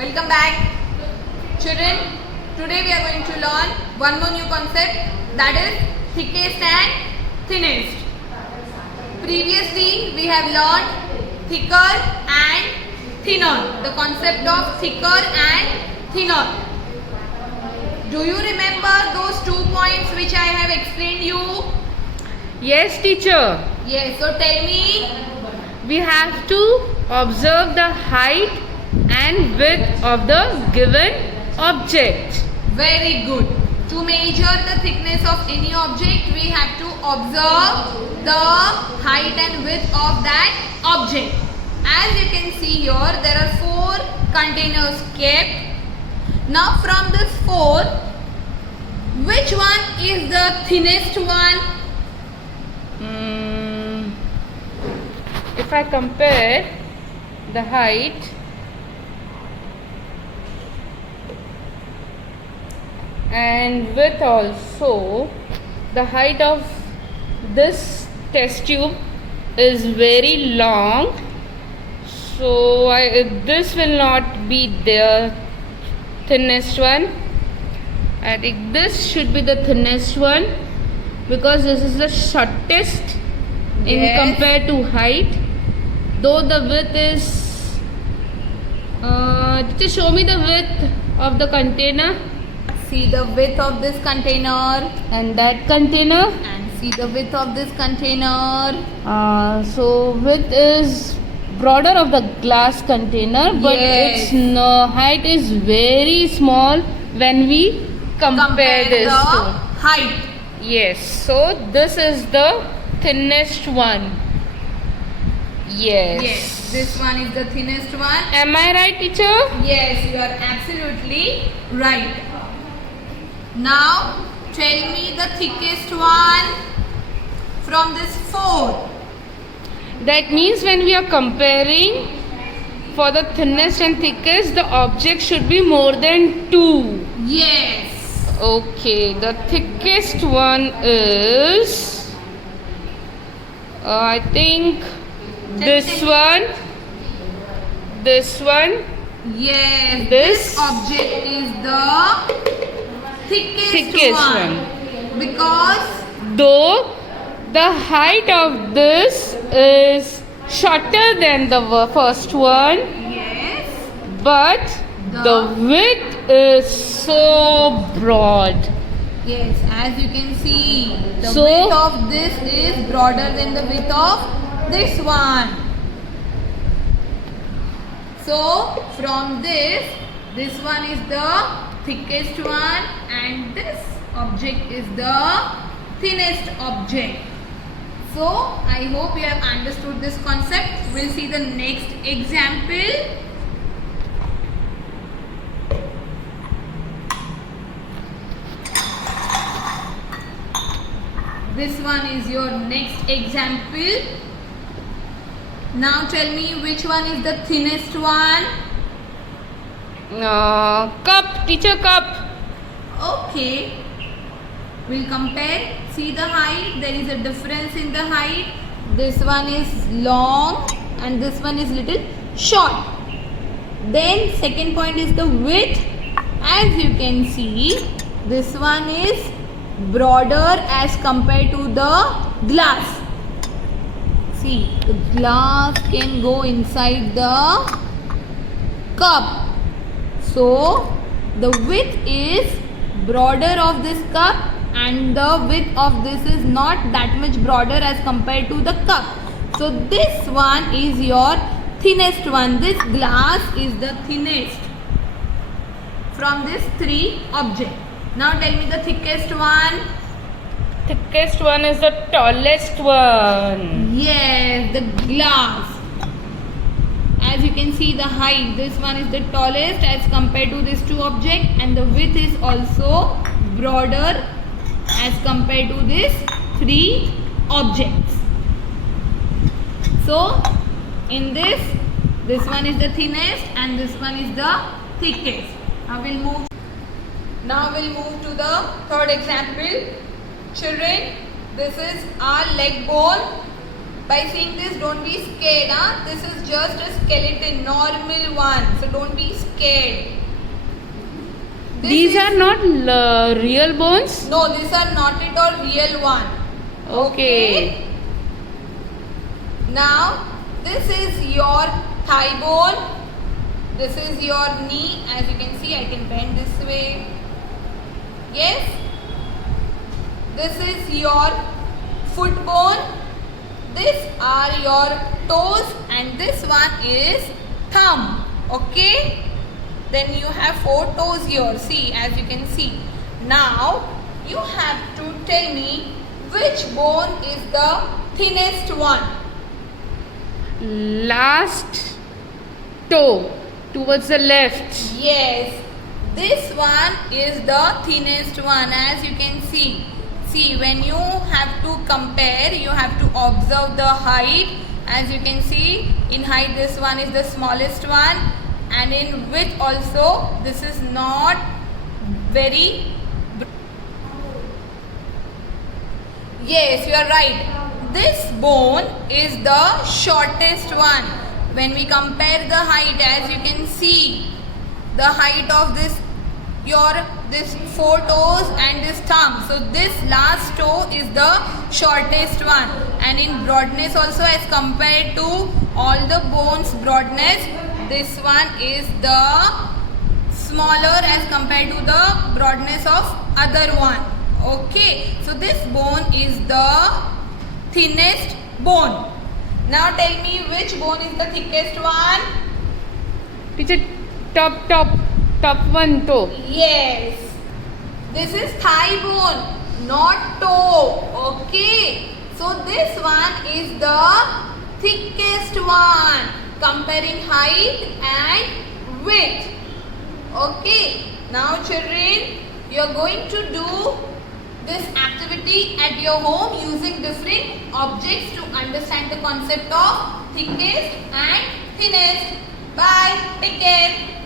Welcome back, children. Today we are going to learn one more new concept, that is thickest and thinnest. Previously we have learned thicker and thinner, the concept of thicker and thinner. Do you remember those 2 points which I have explained you? Yes, teacher. Yes, so tell me. We have to observe the height and width of the given object. Very good. To measure the thickness of any object, we have to observe the height and width of that object. As you can see here, there are 4 containers kept. Now from this 4, which one is the thinnest one? If I compare the height and width also, the height of this test tube is very long, so this will not be the thinnest one. I think this should be the thinnest one because this is the shortest in Yes. compared to height, though the width is just show me the width of the container See the width of this container and that container. and see the width of this container. So width is broader of the glass container, but Yes. its height is very small when we compare this the to. height. Yes, so this is the thinnest one. Yes, this one is the thinnest one. Am I right, teacher? Yes, you are absolutely right. Now tell me the thickest one from this 4. That means when we are comparing for the thinnest and thickest, the object should be more than 2. Yes. Okay, the thickest one is I think this one, this one, Yes. This object is the thickest one. Because though the height of this is shorter than the first one, yes, but the width is so broad. yes, as you can see, the So- width of this is broader than the width of this one. So from this one is the thickest one and this object is the thinnest object. So I hope you have understood this concept. We'll see the next example. This one is your next example. Now tell me which one is the thinnest one. Cup, teacher, cup. Okay. We'll compare. See the height. There is a difference in the height. This one is long and this one is little short. Then second point is the width. As you can see, this one is broader as compared to the glass. See, the glass can go inside the cup. So the width is broader of this cup and the width of this is not that much broader as compared to the cup. So this one is your thinnest one. This glass is the thinnest from these 3 objects. Now tell me the thickest one. Thickest one is the tallest one. Yes, the glass. As you can see the height, this one is the tallest as compared to these 2 objects and the width is also broader as compared to these 3 objects. So in this one is the thinnest and this one is the thickest. Now we'll move to the third example. Children, this is our leg bone By seeing this, don't be scared. Huh? This is just a skeleton, normal one. So don't be scared. This These is- are not real bones? No, these are not it or real one. Okay. Now, this is your thigh bone. This is your knee. As you can see, I can bend this way. Yes. This is your foot bone. These are your toes and this one is thumb. Okay. Then you have 4 toes here. See, as you can see. Now, you have to tell me which bone is the thinnest one. Last toe towards the left. Yes, this one is the thinnest one, as you can see. See, when you have to compare, you have to observe the height. As you can see, in height this one is the smallest one, and in width also this is not very. Yes, you are right. This bone is the shortest one. When we compare the height, as you can see, the height of this 4 toes and this thumb. So this last toe is the shortest one, and in broadness also, as compared to all the bones broadness, this one is the smaller as compared to the broadness of other one. Okay, so this bone is the thinnest bone. Now tell me which bone is the thickest one? Teacher, top one toe. Yes. This is thigh bone, not toe. Okay. So this one is the thickest one, comparing height and width. Okay. Now children, you are going to do this activity at your home using different objects to understand the concept of thickest and thinnest. Bye. Take care.